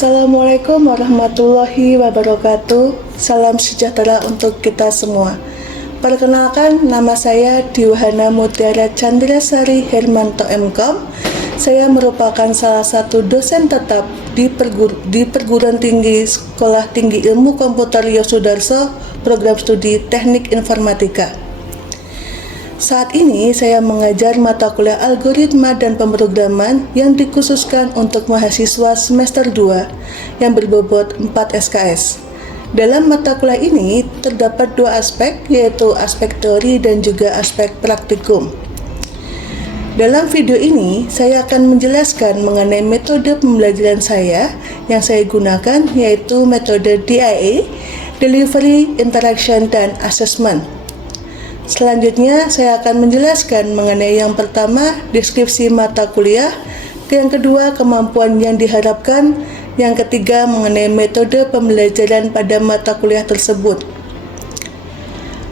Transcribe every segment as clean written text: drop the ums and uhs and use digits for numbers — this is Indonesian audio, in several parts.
Assalamualaikum warahmatullahi wabarakatuh. Salam sejahtera untuk kita semua. Perkenalkan, nama saya Diwahana Mutiara Chandrasari Hermanto MKom. Saya merupakan salah satu dosen tetap di Perguruan Tinggi Sekolah Tinggi Ilmu Komputer Yosudarso, program studi Teknik Informatika. Saat ini saya mengajar mata kuliah algoritma dan pemrograman yang dikhususkan untuk mahasiswa semester 2 yang berbobot 4 SKS. Dalam mata kuliah ini terdapat dua aspek, yaitu aspek teori dan juga aspek praktikum. Dalam video ini saya akan menjelaskan mengenai metode pembelajaran saya yang saya gunakan, yaitu metode DIA, Delivery, Interaction, dan Assessment. Selanjutnya, saya akan menjelaskan mengenai yang pertama, deskripsi mata kuliah, yang kedua, kemampuan yang diharapkan, yang ketiga, mengenai metode pembelajaran pada mata kuliah tersebut.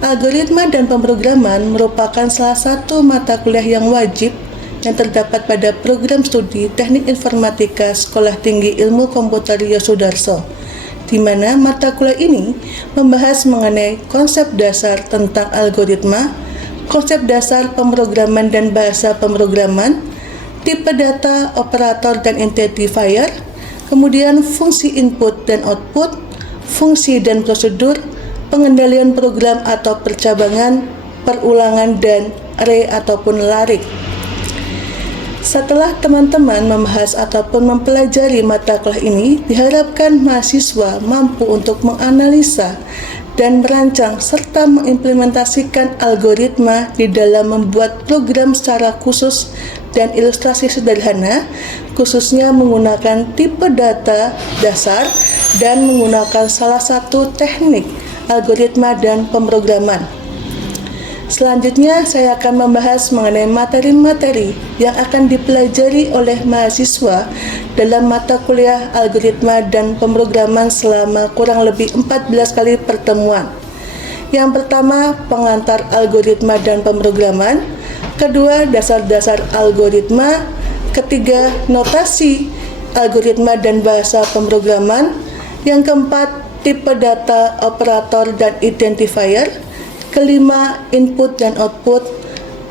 Algoritma dan pemrograman merupakan salah satu mata kuliah yang wajib yang terdapat pada program studi Teknik Informatika Sekolah Tinggi Ilmu Komputer Yosudarso, di mana mata kuliah ini membahas mengenai konsep dasar tentang algoritma, konsep dasar pemrograman dan bahasa pemrograman, tipe data, operator dan identifier, kemudian fungsi input dan output, fungsi dan prosedur, pengendalian program atau percabangan, perulangan, dan array ataupun larik. Setelah teman-teman membahas ataupun mempelajari mata kuliah ini, diharapkan mahasiswa mampu untuk menganalisa dan merancang serta mengimplementasikan algoritma di dalam membuat program secara khusus dan ilustrasi sederhana, khususnya menggunakan tipe data dasar dan menggunakan salah satu teknik algoritma dan pemrograman. Selanjutnya, saya akan membahas mengenai materi-materi yang akan dipelajari oleh mahasiswa dalam mata kuliah algoritma dan pemrograman selama kurang lebih 14 kali pertemuan. Yang pertama, pengantar algoritma dan pemrograman. Kedua, dasar-dasar algoritma. Ketiga, notasi algoritma dan bahasa pemrograman. Yang keempat, tipe data, operator, dan identifier. Kelima, input dan output.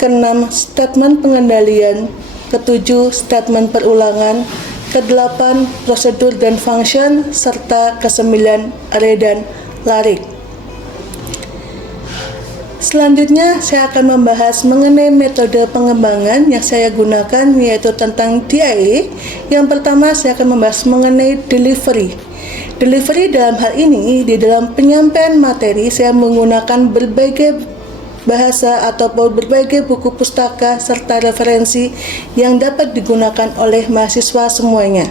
Keenam, statement pengendalian. Ketujuh, statement perulangan. Kedelapan, prosedur dan function. Serta kesembilan, array dan larik. Selanjutnya, saya akan membahas mengenai metode pengembangan yang saya gunakan, yaitu tentang DIA. Yang pertama, saya akan membahas mengenai delivery. Delivery dalam hal ini, di dalam penyampaian materi, saya menggunakan berbagai bahasa ataupun berbagai buku pustaka serta referensi yang dapat digunakan oleh mahasiswa semuanya,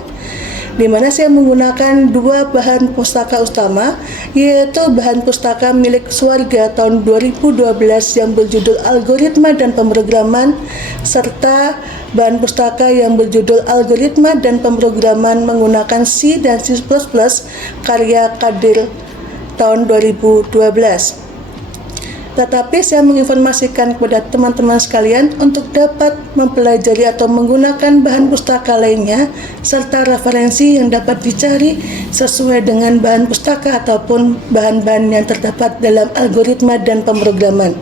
di mana saya menggunakan dua bahan pustaka utama, yaitu bahan pustaka milik Swarga tahun 2012 yang berjudul Algoritma dan Pemrograman, serta bahan pustaka yang berjudul Algoritma dan Pemrograman menggunakan C dan C++ karya Kadir tahun 2012. Tetapi saya menginformasikan kepada teman-teman sekalian untuk dapat mempelajari atau menggunakan bahan pustaka lainnya serta referensi yang dapat dicari sesuai dengan bahan pustaka ataupun bahan-bahan yang terdapat dalam algoritma dan pemrograman.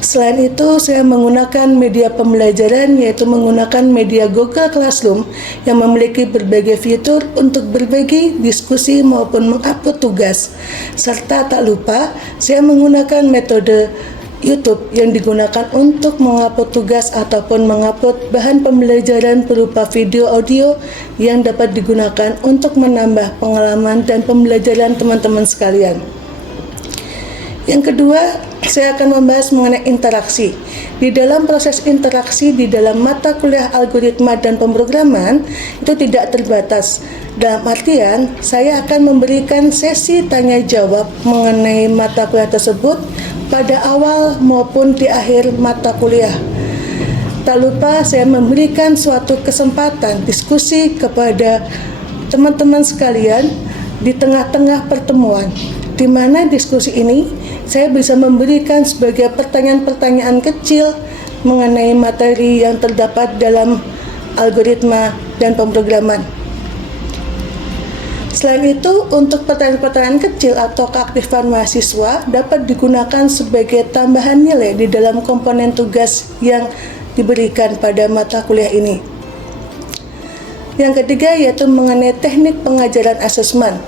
Selain itu, saya menggunakan media pembelajaran, yaitu menggunakan media Google Classroom yang memiliki berbagai fitur untuk berbagi, diskusi, maupun mengupload tugas. Serta tak lupa, saya menggunakan metode YouTube yang digunakan untuk mengupload tugas ataupun mengupload bahan pembelajaran berupa video audio yang dapat digunakan untuk menambah pengalaman dan pembelajaran teman-teman sekalian. Yang kedua, saya akan membahas mengenai interaksi. Di dalam proses interaksi di dalam mata kuliah algoritma dan pemrograman itu tidak terbatas. Dalam artian, saya akan memberikan sesi tanya jawab mengenai mata kuliah tersebut pada awal maupun di akhir mata kuliah. Tak lupa saya memberikan suatu kesempatan diskusi kepada teman-teman sekalian di tengah-tengah pertemuan, di mana diskusi ini saya bisa memberikan sebagai pertanyaan-pertanyaan kecil mengenai materi yang terdapat dalam algoritma dan pemrograman. Selain itu, untuk pertanyaan-pertanyaan kecil atau keaktifan mahasiswa dapat digunakan sebagai tambahan nilai di dalam komponen tugas yang diberikan pada mata kuliah ini. Yang ketiga yaitu mengenai teknik pengajaran asesmen.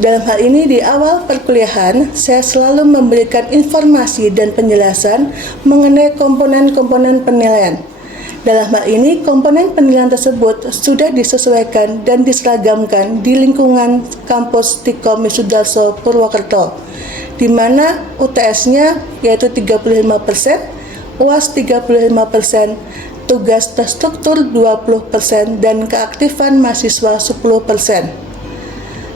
Dalam hal ini di awal perkuliahan, saya selalu memberikan informasi dan penjelasan mengenai komponen-komponen penilaian. Dalam hal ini, komponen penilaian tersebut sudah disesuaikan dan diseragamkan di lingkungan kampus Tikom Sudarso Purwokerto, di mana UTS-nya yaitu 35%, UAS 35%, tugas terstruktur 20%, dan keaktifan mahasiswa 10%.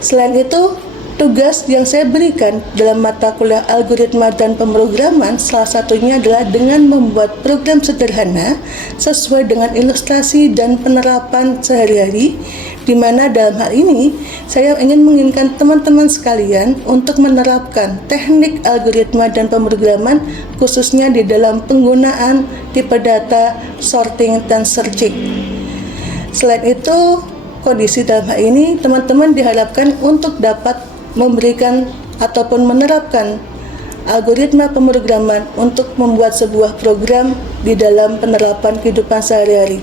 Selain itu, tugas yang saya berikan dalam mata kuliah algoritma dan pemrograman salah satunya adalah dengan membuat program sederhana sesuai dengan ilustrasi dan penerapan sehari-hari, di mana dalam hal ini saya ingin menginginkan teman-teman sekalian untuk menerapkan teknik algoritma dan pemrograman khususnya di dalam penggunaan tipe data, sorting, dan searching. Selain itu, kondisi dalam hal ini teman-teman diharapkan untuk dapat memberikan ataupun menerapkan algoritma pemrograman untuk membuat sebuah program di dalam penerapan kehidupan sehari-hari.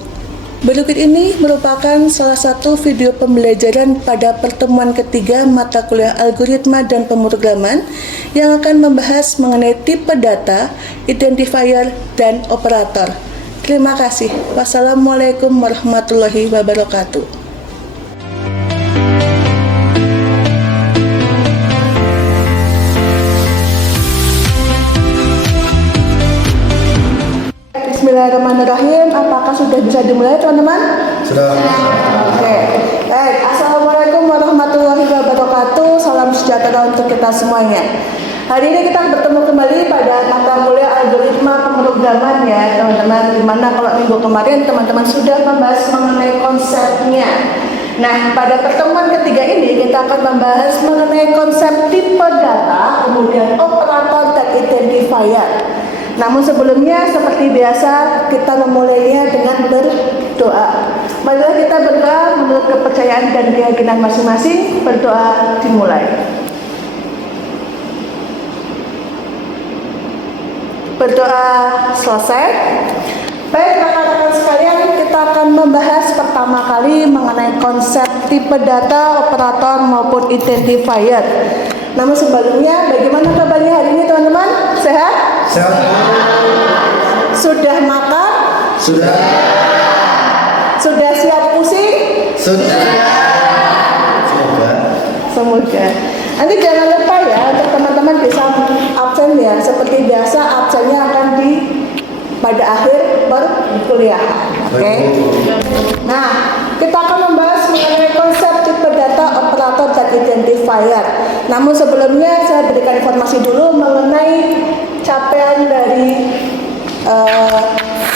Berikut ini merupakan salah satu video pembelajaran pada pertemuan ketiga mata kuliah algoritma dan pemrograman yang akan membahas mengenai tipe data, identifier, dan operator. Terima kasih. Wassalamualaikum warahmatullahi wabarakatuh. Bismillahirrahmanirrahim. Apakah sudah bisa dimulai, teman-teman? Sudah. Oke. Baik. Assalamualaikum warahmatullahi wabarakatuh. Salam sejahtera untuk kita semuanya. Hari ini kita bertemu kembali pada mata kuliah algoritma pemrograman ya, teman-teman. Dimana kalau minggu kemarin teman-teman sudah membahas mengenai konsepnya. Nah, pada pertemuan ketiga ini kita akan membahas mengenai konsep tipe data, kemudian operator dan identifier. Namun sebelumnya seperti biasa kita memulainya dengan berdoa. Marilah kita berdoa menurut kepercayaan dan keyakinan masing-masing. Berdoa dimulai. Berdoa selesai. Baik rekan-rekan sekalian, kita akan membahas pertama kali mengenai konsep tipe data, operator maupun identifier. Namun sebelumnya, bagaimana kabarnya hari ini teman-teman? Sehat? Sehat. Sudah makan? Sudah. Sudah siap pusing? Sudah. Semoga. Nanti jangan lupa ya untuk teman-teman bisa absen ya. Seperti biasa absennya akan pada akhir perkuliahan. Oke? Nah, kita akan membahas mengenai konsep tipe data, operator, dan identifier. Namun sebelumnya saya berikan informasi dulu mengenai capaian dari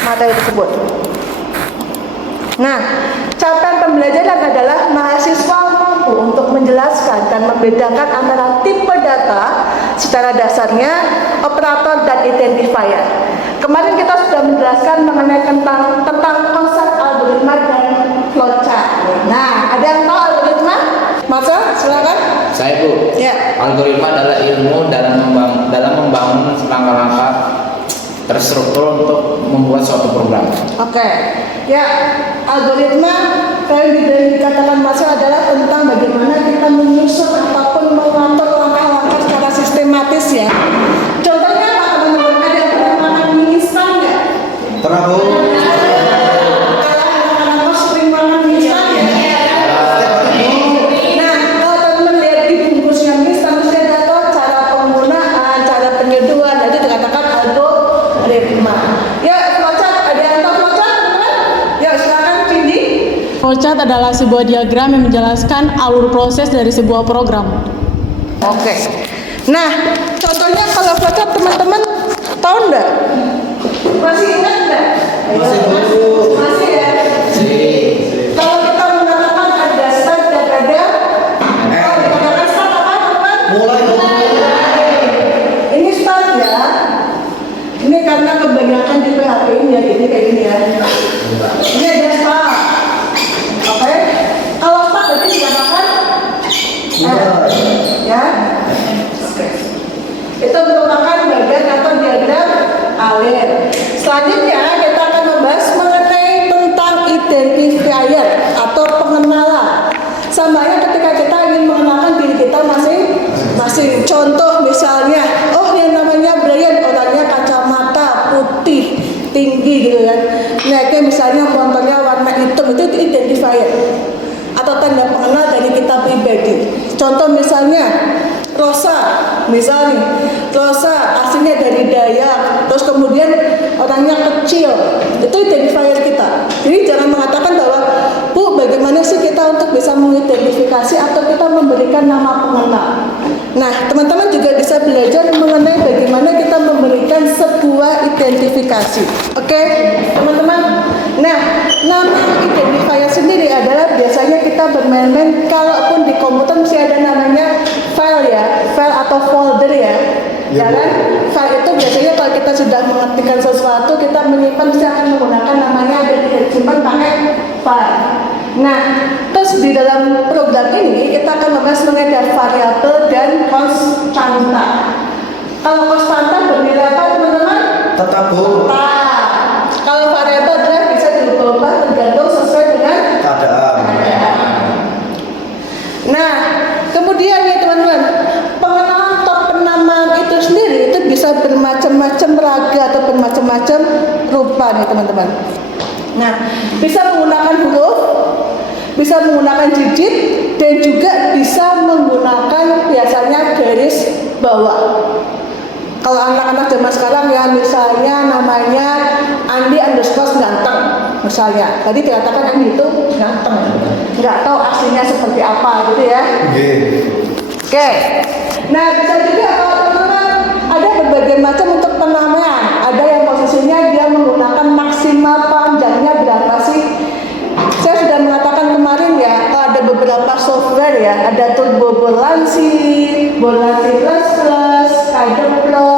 materi tersebut. Nah, capaian pembelajaran adalah mahasiswa mampu untuk menjelaskan dan membedakan antara tipe data secara dasarnya, operator, dan identifier. Kemarin kita sudah menjelaskan mengenai tentang konsep algoritma dan flowchart. Nah, ada yang tahu algoritma? Masa, silakan. Saya Bu. Ya. Algoritma adalah ilmu dalam membangun langkah-langkah terstruktur untuk membuat suatu program. Oke. Ya, algoritma yang dikatakan Masa adalah tentang bagaimana kita menyusun ataupun mengatur langkah-langkah secara sistematis ya. Contohnya apa teman-teman? Ada yang pernah makan mie instan nggak? Pernah Bu? Anak-anak sering makan mie instan ya? Nah, kalau teman-teman lihat di bungkusnya mie instan, saya ada tahu cara penggunaan, cara penyeduhan, jadi dikatakan algoritma. Ya, flowchart, ada yang tahu flowchart teman-teman? Ya, silakan Cindy. Flowchart adalah sebuah diagram yang menjelaskan alur proses dari sebuah program. Oke. Nah, contohnya kalau flowchart teman-teman tahu enggak? Masih ingat enggak? Masih Bu. Masih ya? Kalau kita mengatakan ada start dan ada kalau dikatakan start apa teman? Mulai Bu. Ini start ya. Ini karena kebanyakan di PHP ini ya, ini kayak gini ya. Ini ada start. Oke. Kalau start berarti dikatakan Misal nih, Rosa aslinya dari Dayak, terus kemudian orangnya kecil, itu identifier kita. Jadi jangan mengatakan bahwa, Bu, bagaimana sih kita untuk bisa mengidentifikasi atau kita memberikan nama pengenal. Nah, teman-teman juga bisa belajar mengenai bagaimana kita memberikan sebuah identifikasi. Oke, teman-teman. Nah, nama identifier sendiri adalah biasanya kita bermain-main, kalaupun di komputer mesti ada namanya file ya, file atau folder ya. Ya, Dan file itu biasanya kalau kita sudah mengetikkan sesuatu, kita menyimpan mesti akan menggunakan namanya dan disimpan pakai file. Nah, terus di dalam program ini kita akan membahas mengenai variabel dan konstanta. Kalau konstanta bernilai apa, teman-teman? Tetap, Bu. Kalau variabel adalah bisa diubah tergantung sesuai dengan Keadaan. Nah, kemudian nih teman-teman, pengenalan atau penamaan itu sendiri itu bisa bermacam-macam raga atau bermacam-macam rupa nih teman-teman. Nah, bisa menggunakan huruf, bisa menggunakan digit, dan juga bisa menggunakan biasanya garis bawah. Kalau anak-anak zaman sekarang ya misalnya namanya Andi underscore ganteng misalnya. Tadi dikatakan Andi itu ganteng. Nggak tahu aslinya seperti apa gitu ya. Oke. Nah bisa juga kalau teman-teman ada berbagai macam untuk penamaan. Ada yang posisinya dia menggunakan maksimal panjangnya berapa sih? Saya sudah mengatakan kemarin ya, kalau ada beberapa software ya, ada Turbo Bolansi, Bolansi Plus Plus, Kadeplo,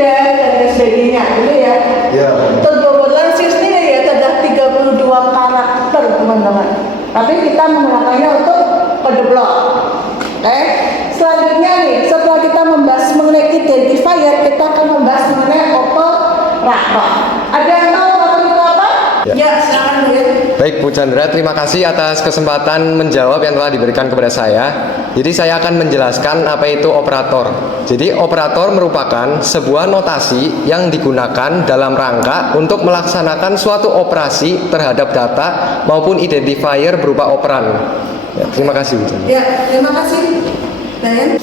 dan lain sebagainya, gitu ya. Ya. Turbo Bolansi sendiri ya, ada 32 karakter teman-teman. Tapi kita menggunakannya untuk kode blok. Oke. Selanjutnya nih, setelah kita membahas mengenai identifier, kita akan membahas mengenai operator. Ada yang tahu operator itu apa? Ya, silakan Bu. Baik Bu Chandra, terima kasih atas kesempatan menjawab yang telah diberikan kepada saya. Jadi saya akan menjelaskan apa itu operator. Jadi operator merupakan sebuah notasi yang digunakan dalam rangka untuk melaksanakan suatu operasi terhadap data maupun identifier berupa operan. Ya, terima kasih Bu Chandra. Ya, terima kasih.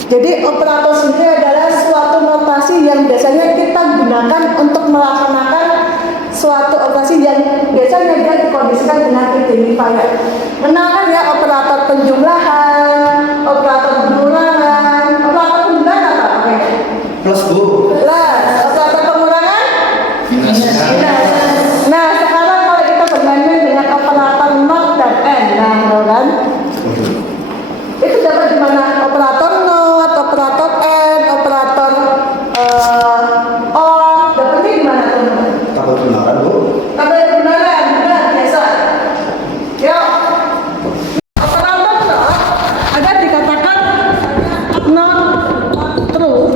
Jadi operator sendiri adalah suatu notasi yang biasanya kita gunakan untuk melaksanakan suatu operasi yang biasanya dia dikondisikan dengan identifier. Kenalkan ya operator penjumlahan, operator pengurangan, operator penjumlahan apa? Oke. Plus, Bu. Plus, operator pengurangan? Nah, sekarang kalau kita bermain dengan operator not dan and, nah, kan? Itu dapat di mana? Operator not, operator and, operator or, dapatnya di mana teman-teman? Tabel kebenaran, Bu. Tabel kebenaran, benar biasa. Yuk. Operator not ada dikatakan not true.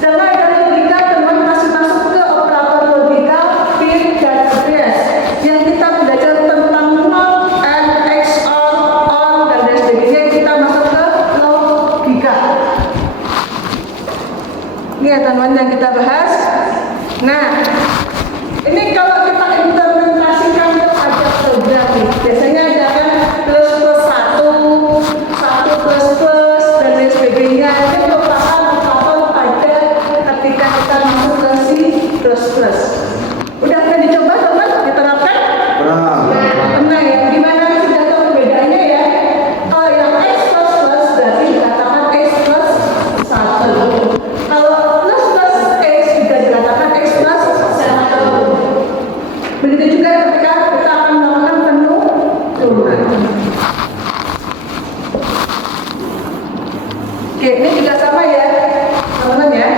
Sedangkan dari logika teman masih masuk ke operator logika, pin dan address yang kita belajar tentang not, and, XOR, on dan lain sebagainya. Kita masuk ke logika. Ini ya teman-teman yang kita bahas. Nah, ini kalau kita implementasikan ke pajak program, biasanya ada kan plus plus satu plus plus dan lain sebagainya. Ini merupakan operator pada ketika kita masuk ke si plus plus. Udah pernah dicoba teman diterapkan? Pernah. Pernah ya. Gimana sudah tahu perbedaannya ya? Kalau yang X plus plus berarti dikatakan X plus 1. Kalau plus plus X juga dikatakan X plus 1. Begitu juga ketika kita akan melakukan penurunan. Oke, ini juga sama ya, teman-teman ya.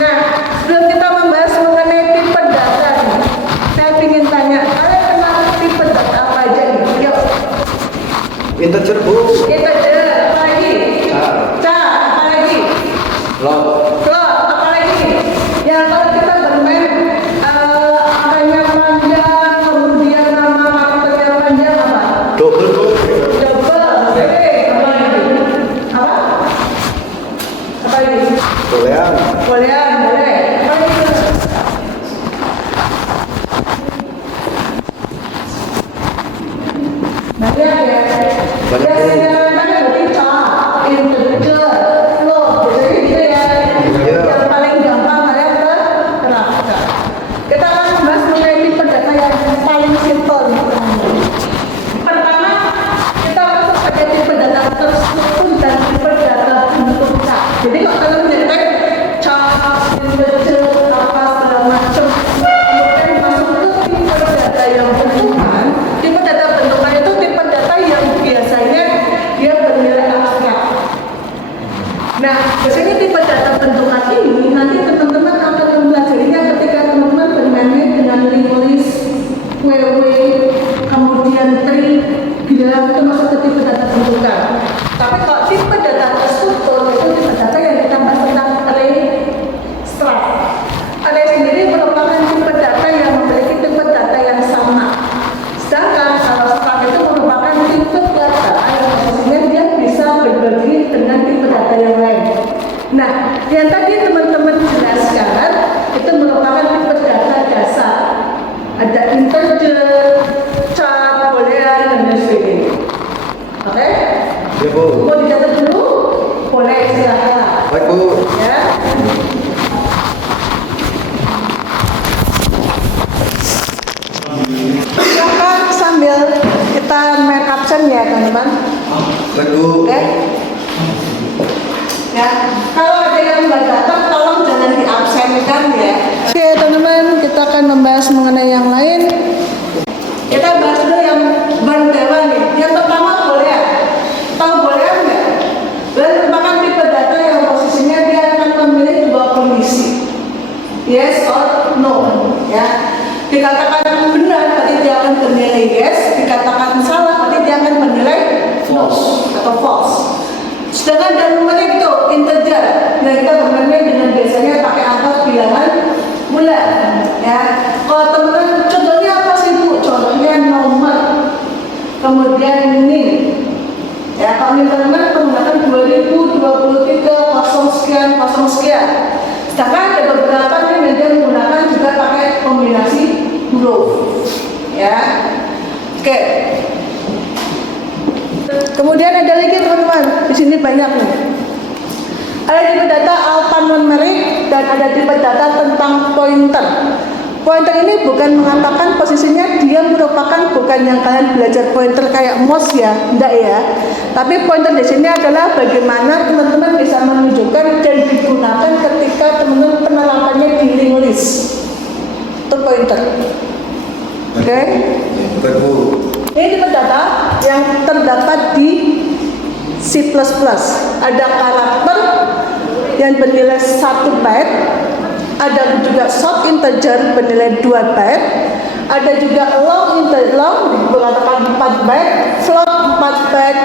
Nah, sebelum kita membahas mengenai tipe data nih, saya ingin tanya, kalian kenal tipe data apa aja nih? Yuk. Integer bu. Integer, apa lagi? Char, apa lagi? Log. Float, apa lagi? Ya, kalau kita bermain angkanya panjang, kemudian nama karakternya panjang apa? Double bu. Double, oke. Apa lagi? Apa? Apa lagi? Boolean. Boolean, boleh. Apa lagi? Banyak ya. Banyak. Biasanya banyak berarti char, integer, float, biasanya gitu ya. Iya. Yang paling gampang kalian terapkan. Kita akan membahas mengenai tipe data yang paling simpel nih. Pertama, kita masuk pada tipe data terstruktur dan tipe data bentuknya. Jadi kalau kalian mendetek char, integer, apa segala macam, kemudian masuk ke tipe data yang bentukan. Tipe data bentukan itu tipe data yang biasanya dia bernilai abstrak. Nah, biasanya tipe data bentukan ini nanti teman-teman akan mempelajarinya ketika teman-teman bermain dengan link list, WW, kemudian tree, bilang itu masuk ke tipe data bentukan. Tapi kalau tipe data terstruktur itu tipe data yang kita bahas tentang array struct. Array sendiri merupakan tipe data yang memiliki tipe data yang sama. Sedangkan kalau struct itu merupakan tipe data yang posisinya dia bisa berbagi dengan tipe data yang lain. Nah, yang tadi teman-teman jelaskan itu merupakan tipe data dasar. Ada integer, char, boolean, dan lain sebagainya. Oke? Ya bu. Mau dicatat dulu? Boleh, silahkan. Baik bu. Ya. Silahkan sambil kita main absen ya teman-teman. Baik bu. Oke? Ya, kalau ada yang nggak datang tolong jangan diabsenkan ya. Oke teman-teman, kita akan membahas mengenai yang lain. Kita bahas dulu yang bandewa nih. Yang pertama boolean. Tahu boolean nggak? Boolean merupakan tipe data yang posisinya dia akan memilih dua kondisi, yes or no. Ya, dikatakan benar berarti dia akan bernilai yes, dikatakan salah berarti dia akan bernilai false atau false. Sedangkan dan numerik itu integer. Nah, kita bermain dengan biasanya pakai angka bilangan bulan. Ya, kalau teman-teman contohnya apa sih bu? Contohnya nomor, kemudian nin. Ya, kalau teman-teman menggunakan 2023 kosong sekian kosong sekian. Sedangkan ada beberapa nih yang menggunakan juga pakai kombinasi huruf. Ya, oke. Kemudian ada lagi teman-teman, di sini banyak nih. Ada tipe data alphanumeric dan ada tipe data tentang pointer. Pointer ini bukan mengatakan posisinya dia merupakan bukan yang kalian belajar pointer kayak mouse ya, enggak ya. Tapi pointer di sini adalah bagaimana teman-teman bisa menunjukkan dan digunakan ketika teman-teman penerapannya di link list. Itu pointer. Oke? Baik bu. Ini tipe data yang terdapat di C++. Ada karakter yang bernilai 1 byte, ada juga short integer bernilai 2 byte, ada juga long integer, long dikatakan 4 byte, float 4 byte,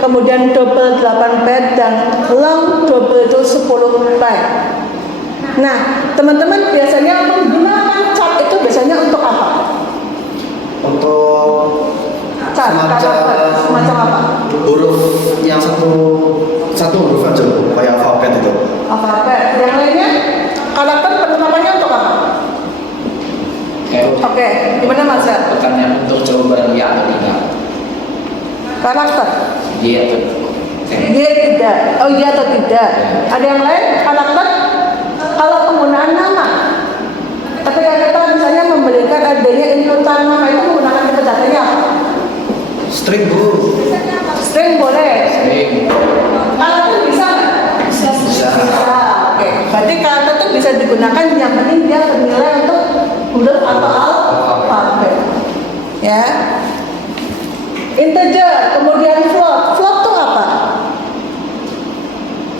kemudian double 8 byte, dan long double itu 10 byte. Nah, teman-teman biasanya menggunakan chart itu biasanya untuk apa? Untuk Chart, semacam apa? huruf yang satu huruf aja Bu, kayak alfabet itu. Alfabet. Yang lainnya, karakter penerapannya untuk apa? Kayak Oke, gimana Mas? pertanyaan untuk jawaban ya atau tidak. Karakter. Iya atau Iya tidak. Oh iya atau tidak. Ada yang lain? Karakter. Kalau penggunaan nama. Ketika kita misalnya memberikan adanya inputan nama itu menggunakan metadata apa? String Bu. String boleh. sering Karakter bisa nggak? Bisa. Oke. Berarti karakter itu bisa digunakan yang penting dia bernilai untuk huruf atau alfabet. Ya. Integer, kemudian float. Float itu apa?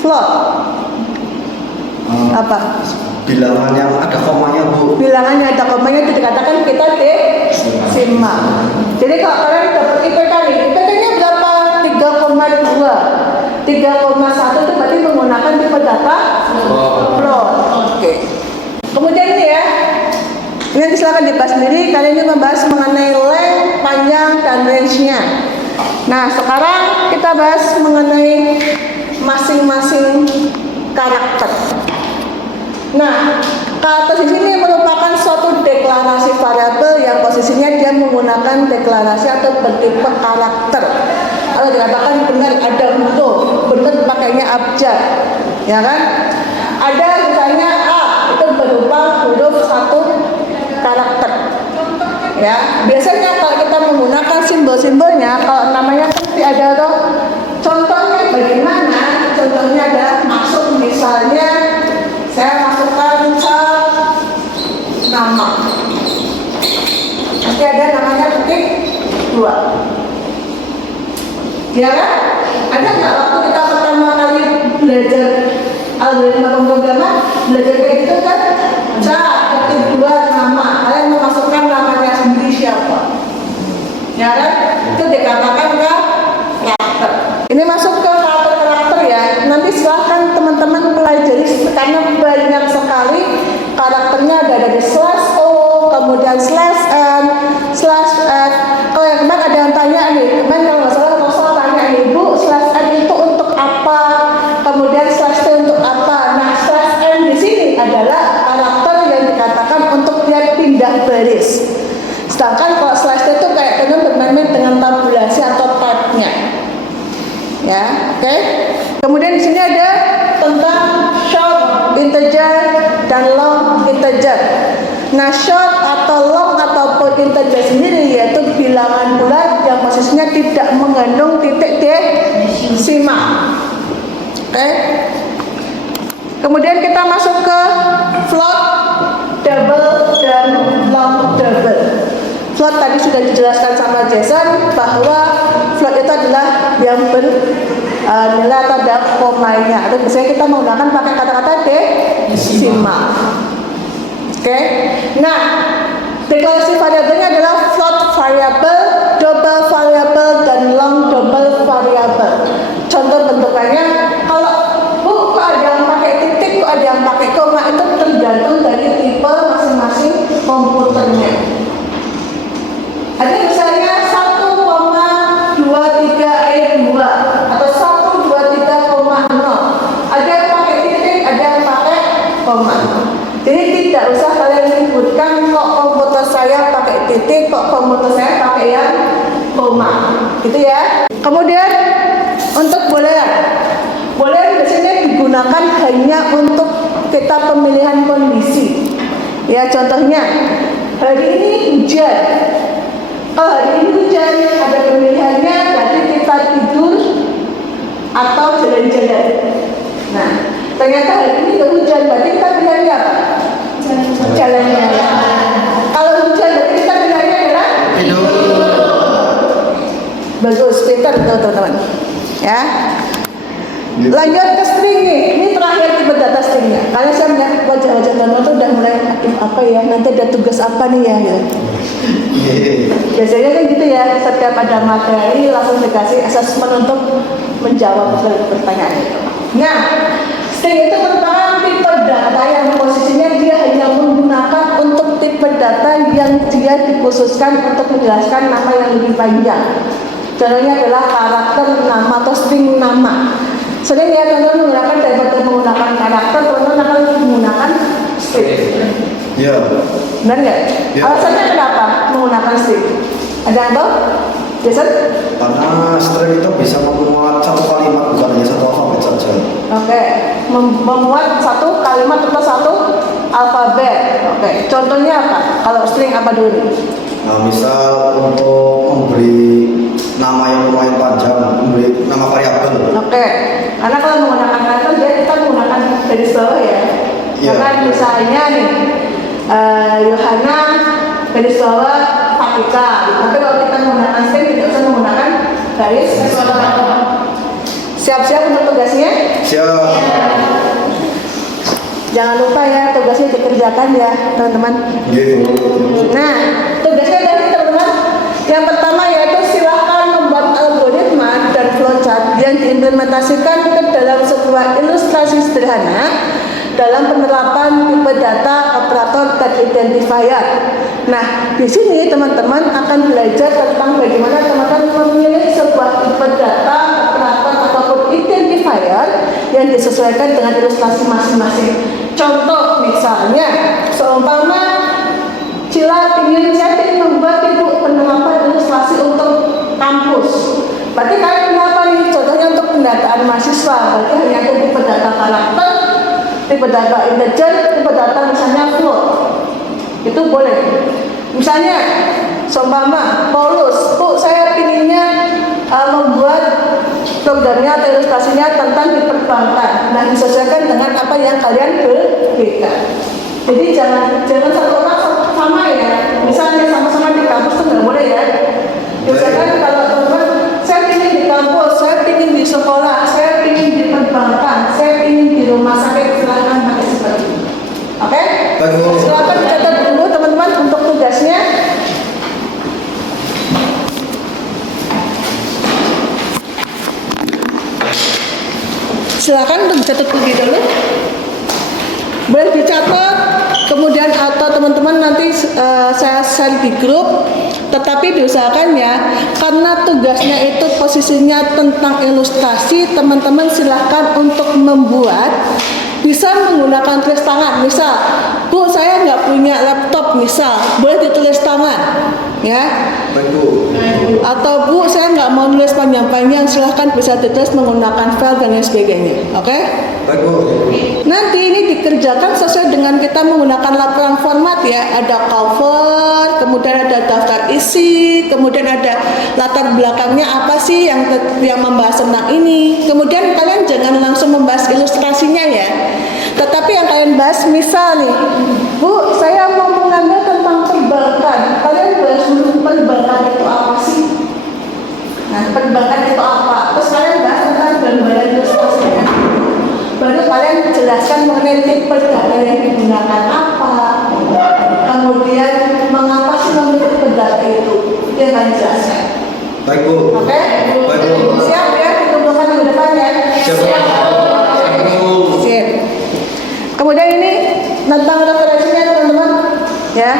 Float. Apa? Bilangan yang ada komanya Bu. Bilangannya ada komanya itu dikatakan kita desimal. Jadi kalau kalian dapat IPK nih, IPK-nya berapa? 3,2. 3,1 itu berarti menggunakan tipe data float. Oke. Kemudian ini ya, ini nanti silakan dibahas sendiri. Kalian ini membahas mengenai length, panjang, dan range-nya. Nah, sekarang kita bahas mengenai masing-masing karakter. Nah, karakter di sini merupakan suatu deklarasi variabel yang posisinya dia menggunakan deklarasi atau bertipe karakter. Kalau dikatakan benar ada huruf, benar pakainya abjad, ya kan? Ada misalnya A itu berupa huruf satu karakter. Ya, biasanya kalau kita menggunakan simbol-simbolnya, kalau namanya pasti ada tuh. Contohnya bagaimana? Contohnya adalah maksud misalnya saya masukkan nama. Nanti ada namanya ketik 2. Ya kan? Ada nggak waktu kita pertama kali belajar algoritma pemrograman, belajar kayak gitu kan? Ketik 2 nama. Kalian memasukkan namanya sendiri siapa? Ya kan? Itu dikatakan karakter. Ini masuk ke karakter ya. Nanti silahkan teman-teman pelajari karena banyak sekali karakternya. Ada dari slash o, kemudian slash n, slash f. Oh yang kemarin ada yang tanya nih, kemarin kalau nggak salah Rosa tanya nih, Bu, slash n itu untuk apa? Kemudian slash t untuk apa? Nah, slash n di sini adalah karakter yang dikatakan untuk dia pindah baris. Sedangkan kalau slash t itu kayak dengan bermain dengan tabulasi atau type-nya. Ya, oke. Kemudian di sini ada tentang short integer dan long integer. Nah, short atau long ataupun integer sendiri yaitu bilangan bulat yang posisinya tidak mengandung titik desimal. Oke. Kemudian kita masuk ke float, double, dan long double. Float tadi sudah dijelaskan sama Jason bahwa float itu adalah yang bernilai atau ada komanya. Atau biasanya kita menggunakan pakai kata-kata desimal. Oke. Nah, deklarasi variabelnya adalah float variable, double variable, dan long double variable. Contoh bentukannya, kalau Bu, kok ada yang pakai titik, kok ada yang pakai koma, itu tergantung dari tipe masing-masing komputernya. Ada misalnya 1,23E2 atau 123,0. Ada yang pakai titik, ada yang pakai koma. Jadi tidak usah kalian ributkan kok komputer saya pakai titik, kok komputer saya pakai yang koma. Gitu ya. Kemudian untuk boolean. Boolean biasanya digunakan hanya untuk kita pemilihan kondisi. Ya, contohnya hari ini hujan. Oh, hari ini hujan, ada pemilihannya, berarti kita tidur atau jalan-jalan. Nah, ternyata hari ini hujan, berarti kita pilihannya apa? Jalan-jalan. Kalau hujan, berarti kita pilihannya adalah Tidur. bagus, pintar betul teman-teman. Ya. Lanjut ke string nih. Ini terakhir tipe data stringnya. Karena saya melihat wajah-wajah teman-teman itu udah mulai apa ya? Nanti ada tugas apa nih ya? Gitu. Biasanya kan gitu ya. Setiap ada materi langsung dikasih asesmen untuk menjawab pertanyaan itu. Nah, string itu merupakan tipe data yang dikhususkan untuk menjelaskan nama yang lebih panjang. Contohnya adalah karakter nama atau string nama. Sering ya teman-teman menggunakan daripada menggunakan karakter, teman-teman akan menggunakan string. Ya. Benar nggak? Ya. Alasannya kenapa menggunakan string? Ada yang tahu? Jason? Karena string itu bisa memuat satu kalimat, bukan hanya satu alfabet saja. Oke, memuat satu kalimat atau satu alfabet. Oke, contohnya apa? Kalau string apa dulu nih? Nah, misal untuk memberi nama yang lumayan panjang, memberi nama variabel. Oke, karena kalau menggunakan karakter dia kita menggunakan garis bawah ya. Iya. Karena misalnya nih Yohana garis bawah Fatika. Tapi kalau kita menggunakan string tidak usah menggunakan garis bawah. Siap-siap untuk tugasnya? Siap. Jangan lupa ya tugasnya dikerjakan ya teman-teman. Gitu. Nah, tugasnya dari teman-teman yang pertama yaitu silahkan membuat algoritma dan flowchart yang diimplementasikan ke dalam sebuah ilustrasi sederhana dalam penerapan tipe data, operator, dan identifier. Nah, di sini teman-teman akan belajar tentang bagaimana teman-teman memilih sebuah tipe data, operator, ataupun identifier yang disesuaikan dengan ilustrasi masing-masing. Contoh misalnya, seumpama Cila saya ingin membuat tipe penerapan ilustrasi untuk kampus. Berarti kalian kenapa nih? Contohnya untuk pendataan mahasiswa, berarti hanya ada tipe data karakter, tipe data integer, tipe data misalnya float. Itu boleh. Misalnya, seumpama Paulus, Bu, saya pinginnya membuat programnya atau ilustrasinya tentang diperbankan. Nah, disesuaikan dengan apa yang kalian berikan. Jadi jangan satu orang sama ya. Misalnya sama-sama di kampus itu nggak boleh ya. Misalkan kalau teman-teman, saya ingin di kampus, saya ingin di sekolah, saya ingin di perbankan, saya ingin di rumah sakit, silakan pakai seperti itu. Oke? Bagus. Silakan dicatat dulu teman-teman untuk tugasnya. Silakan untuk dicatat lebih dulu. Boleh dicatat, kemudian atau teman-teman nanti saya share di grup. Tetapi diusahakan ya, karena tugasnya itu posisinya tentang ilustrasi, teman-teman silahkan untuk membuat, bisa menggunakan tulis tangan. Misal, Bu, saya nggak punya laptop, misal, boleh ditulis tangan, ya. Baik. Atau Bu, saya nggak mau nulis panjang-panjang, silahkan bisa ditulis menggunakan file dan lain sebagainya. Oke? Baik. Nanti ini dikerjakan sesuai dengan kita menggunakan laporan format ya. Ada cover, kemudian ada daftar isi, kemudian ada latar belakangnya apa sih yang membahas tentang ini. Kemudian kalian jangan langsung membahas ilustrasinya ya. Tetapi yang kalian bahas misal nih, Bu, saya mau mengambil tentang perbankan. Kalian bahas dulu perbankan itu apa sih? Nah, perbankan itu apa? Terus kalian bahas tentang gambaran ilustrasinya. Baru kalian jelaskan mengenai tipe data yang digunakan apa. Kemudian mengapa sih memilih tipe data itu? Dia akan jelaskan. Baik, Bu. Oke? Baik, Bu. Siap ya, dikumpulkan minggu depan ya. Siap, Bu. Sip. Kemudian ini tentang referensinya teman-teman ya,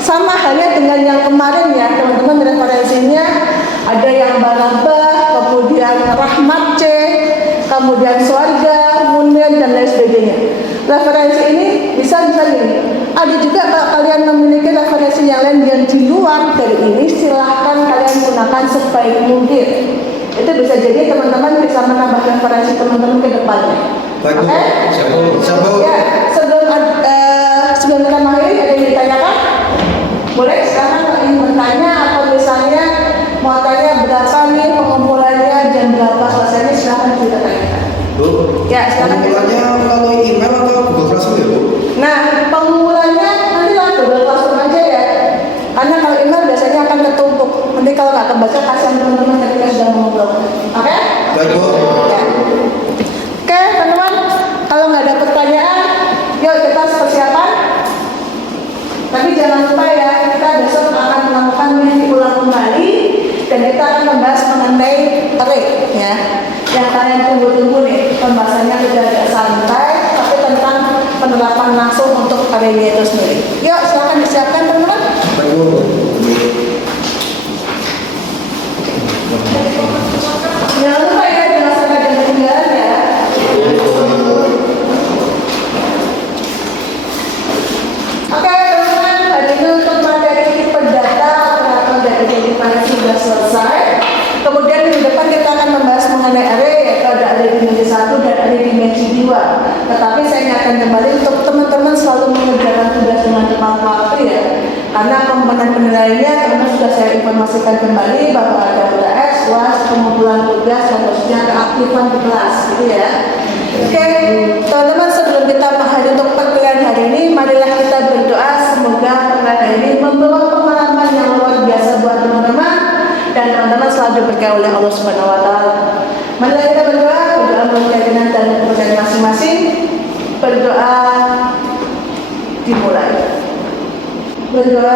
sama halnya dengan yang kemarin ya teman-teman. Referensinya ada yang Barabah, kemudian Rahmat C, kemudian Swarga, Munir, dan lain sebagainya. Referensi ini bisa gini. Ada juga kalau kalian memiliki referensi yang lain yang di luar dari ini, silahkan kalian gunakan sebaik mungkin. Itu bisa jadi teman-teman bisa menambah referensi teman-teman ke depannya. Baik, Bu. Oke? Siap, Bu. Ya, sebelum kita mengakhiri ada yang ditanyakan? Boleh silakan kalau ingin bertanya atau misalnya mau tanya berapa nih pengumpulannya, jam berapa selesainya, silakan kita tanyakan. Bu. Ya, silakan. Pengumpulannya kalau email atau Google Classroom ya, Bu? Nah, pengumpulannya nanti lah Google Classroom aja ya. Karena kalau email biasanya akan ketumpuk. Nanti kalau nggak kebaca kasihan teman-teman ketika sudah mengumpulkan. Oke? Baik, Bu. Ya. Oke, teman-teman. Kalau nggak ada pertanyaan, yuk kita persiapan. Tapi jangan lupa ya, kita besok akan melakukan mini ulang kembali dan kita akan membahas mengenai array ya. Yang kalian tunggu-tunggu nih, pembahasannya sudah agak santai, tapi tentang penerapan langsung untuk array itu sendiri. Yuk, silakan disiapkan teman-teman. Baik, Bu. Jangan lupa ya dilaksanakan dengan ketinggalan ya. Oke teman-teman, hari ini untuk materi perdata operator dari kehidupan sudah selesai. Kemudian minggu depan kita akan membahas mengenai array, yaitu ada array dimensi 1 dan array dimensi 2. Tetapi saya ingatkan kembali untuk teman-teman selalu mengerjakan tugas dengan tepat waktu ya. Karena komponen penilaiannya teman-teman sudah saya informasikan kembali bahwa ada UTS, UAS, pengumpulan tugas, dan khususnya keaktifan di kelas gitu ya. Oke, teman-teman sebelum kita menghadiri untuk perkuliahan hari ini, marilah kita berdoa semoga perkuliahan hari ini membawa pengalaman yang luar biasa buat teman-teman dan teman-teman selalu diberkahi oleh Allah Subhanahu wa taala. Marilah kita berdoa menurut keyakinan dan kepercayaan masing-masing. Berdoa dimulai. Berdoa